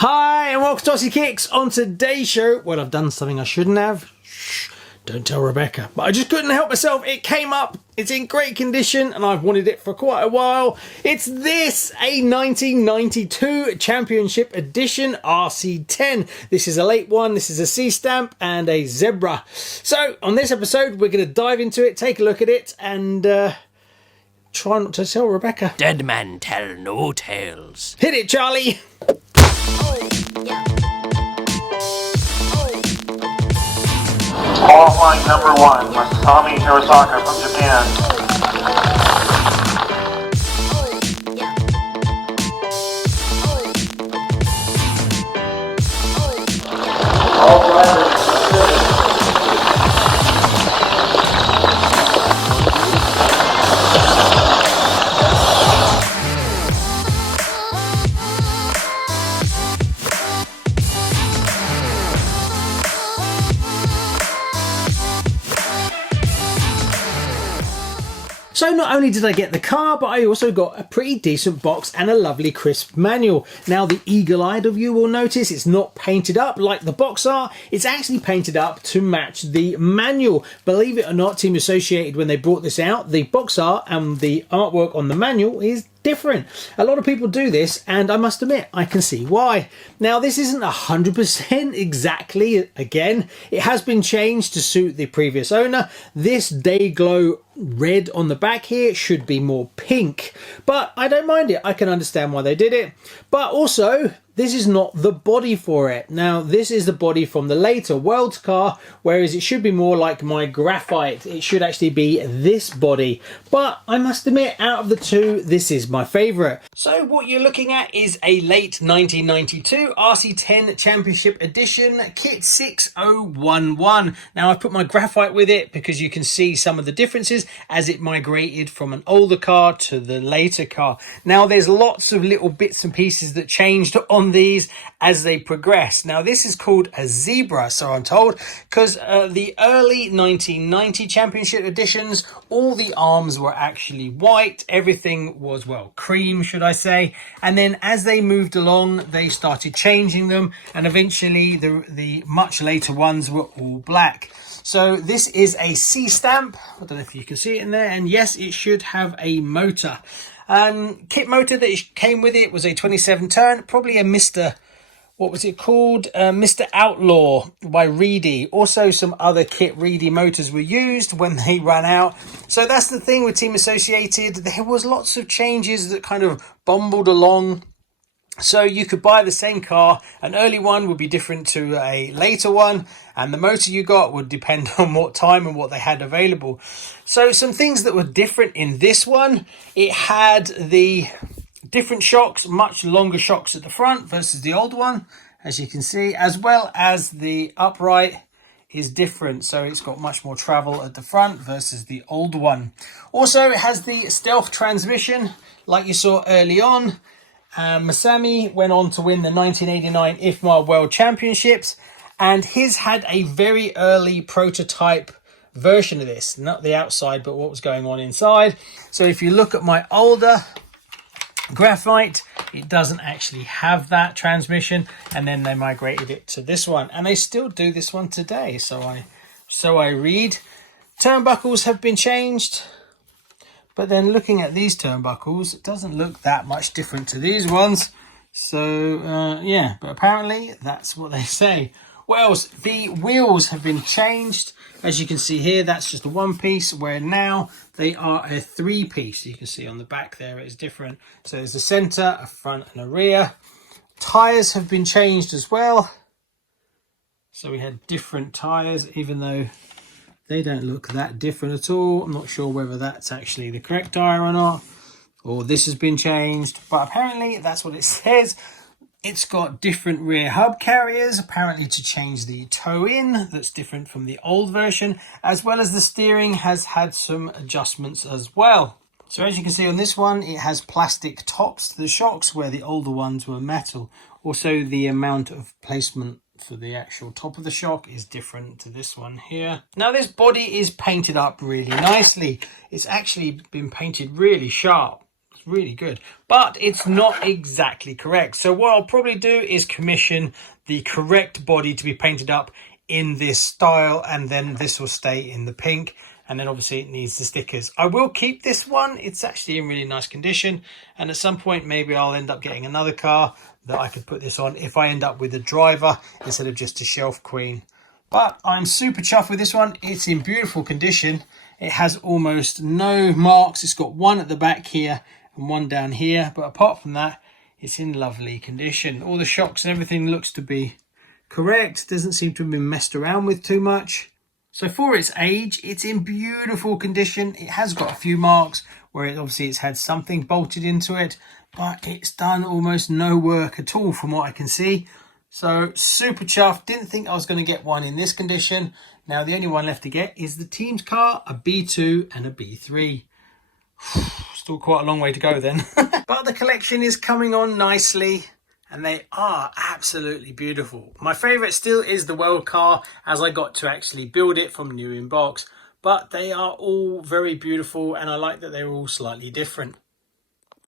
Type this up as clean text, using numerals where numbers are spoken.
Hi and welcome to RCKicks. On today's show, well, I've done something I shouldn't have. Shh, don't tell Rebecca. But I just couldn't help myself. It came up. It's in great condition and I've wanted it for quite a while. It's this, a 1992 Championship Edition RC10. This is a late one. This is a C stamp and a zebra. So on this episode, we're going to dive into it, take a look at it and try not to tell Rebecca. Dead man tell no tales. Hit it, Charlie. Qualifying number 1, Masami Hirosaka from Japan. All drivers. So not only did I get the car, but I also got a pretty decent box and a lovely crisp manual. Now the eagle-eyed of you will notice it's not painted up like the box art. It's actually painted up to match the manual. Believe it or not, Team Associated, when they brought this out, the box art and the artwork on the manual is different. A lot of people do this and I must admit I can see why. Now this isn't 100% exactly, again, it has been changed to suit the previous owner. This day glow red on the back here should be more pink, but I don't mind it. I can understand why they did it, but also this is not the body for it. Now this is the body from the later Worlds car, whereas it should be more like my Graphite. It should actually be this body, but I must admit out of the two this is my favourite. So what you're looking at is a late 1992 RC10 Championship Edition kit 6011. Now I've put my Graphite with it because you can see some of the differences as it migrated from an older car to the later car. Now there's lots of little bits and pieces that changed on these as they progress. Now this is called a zebra, so I'm told, because the early 1990 Championship editions, all the arms were actually white. Everything was, well, cream, should I say. And then as they moved along, they started changing them, and eventually the much later ones were all black. So this is a C stamp. I don't know if you can see it in there, and yes, it should have a motor. Kit motor that came with it was a 27 turn, probably a Mr. What was it called? Mr. Outlaw by Reedy. Also some other kit Reedy motors were used when they ran out. So that's the thing with Team Associated. There was lots of changes that kind of bumbled along. So you could buy the same car. An early one would be different to a later one, and the motor you got would depend on what time and what they had available. So some things that were different in this one, it had the different shocks, much longer shocks at the front versus the old one, as you can see, as well as the upright is different. So it's got much more travel at the front versus the old one. Also, it has the stealth transmission like you saw early on. Masami went on to win the 1989 IFMA World Championships, and his had a very early prototype version of this, not the outside but what was going on inside. So if you look at my older Graphite, it doesn't actually have that transmission, and then they migrated it to this one, and they still do this one today. So I read. Turnbuckles have been changed. But then looking at these turnbuckles, it doesn't look that much different to these ones. So, yeah, but apparently that's what they say. What else? The wheels have been changed. As you can see here, that's just a one piece, where now they are a three piece. You can see on the back there it's different. So there's a center, a front and a rear. Tyres have been changed as well. So we had different tyres, even though they don't look that different at all. I'm not sure whether that's actually the correct tyre or not, or this has been changed, but apparently that's what it says. It's got different rear hub carriers, apparently to change the toe-in, that's different from the old version, as well as the steering has had some adjustments as well. So as you can see on this one, it has plastic tops to the shocks where the older ones were metal. Also, the amount of placement for the actual top of the shock is different to this one here. Now this body is painted up really nicely. It's actually been painted really sharp. It's really good, but it's not exactly correct. So what I'll probably do is commission the correct body to be painted up in this style, and then this will stay in the pink, and then obviously it needs the stickers. I will keep this one. It's actually in really nice condition, and at some point maybe I'll end up getting another car that I could put this on if I end up with a driver instead of just a shelf queen. But I'm super chuffed with this one. It's in beautiful condition. It has almost no marks. It's got one at the back here and one down here, but apart from that, it's in lovely condition. All the shocks and everything looks to be correct. Doesn't seem to have been messed around with too much. So for its age, it's in beautiful condition. It has got a few marks where it's had something bolted into it, but it's done almost no work at all from what I can see. So super chuffed. Didn't think I was going to get one in this condition. Now the only one left to get is the Team's Car, a B2 and a B3. Still quite a long way to go then. But the collection is coming on nicely, and they are absolutely beautiful. My favourite still is the World car, as I got to actually build it from new in box. But they are all very beautiful, and I like that they're all slightly different.